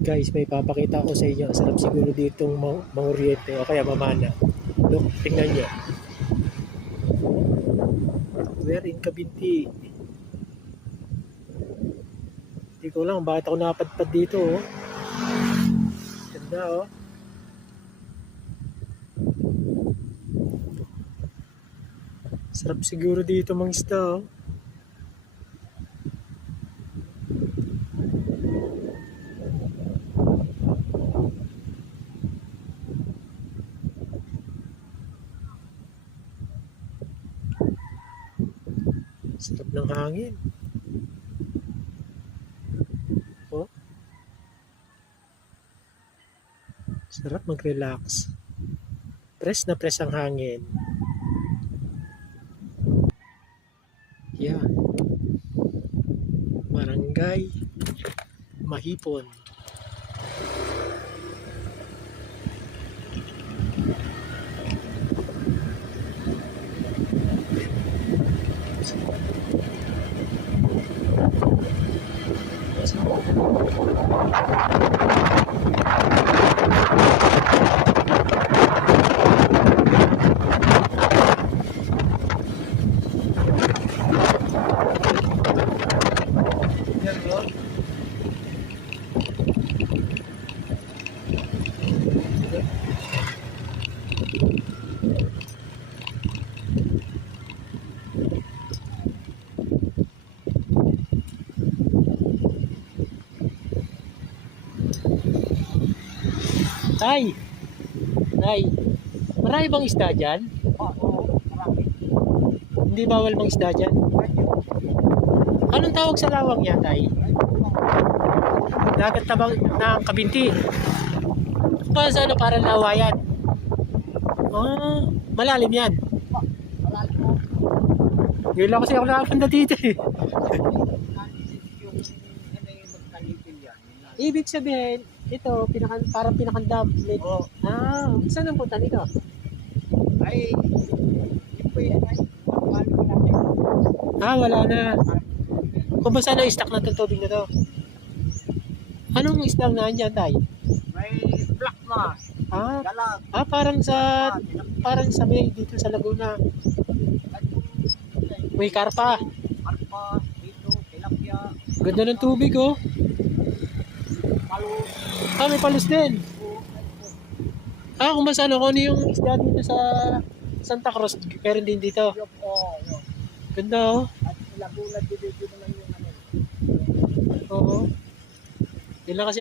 Guys, may papakita ko sa inyo. Sarap siguro ditong Mangoriente o kaya Mamana. Look, tingnan nyo. We're in Cabinti. Hindi ko lang bakit ako napadpad dito. Oh. Ganda oh. Sarap siguro dito mangisda oh. Sarap ng hangin. Oh. Sarap mag-relax. Press na press ang hangin. Yan. Barangay Mahipon. Tay! Tay! Marami bang isda dyan? Oo, marami. Hindi bawal bang isda dyan? Anong tawag sa lawang niya, Tay? Dagat tabang ng Cabinti. Para sa ano? Para lawayan. Ah, malalim yan. Marami po. Ngayon lang kasi ako nakapunta dito eh. Yung magkalipin yan. Ibig sabihin, ito, parang pinakandam. Oo. Ah, saan ang punta nito? Ay, yun po yan ay mahal ko natin. Ah, wala na. Kung ba saan ang stock na itong tubig na to? Anong isda na dyan, Tay? May black mass, Ah, galag, parang sa may dito sa Laguna. at yung May karpa. arpa, dito, tilapia, Ganda ng tubig, oh. palo, Ah, may palos din. Ah, kung ba saan ako, ano yung isda dito sa Santa Cruz, meron din dito. yun, yun. Ganda, oh. At labulat dito naman yung ano. Oo. Yun lang kasi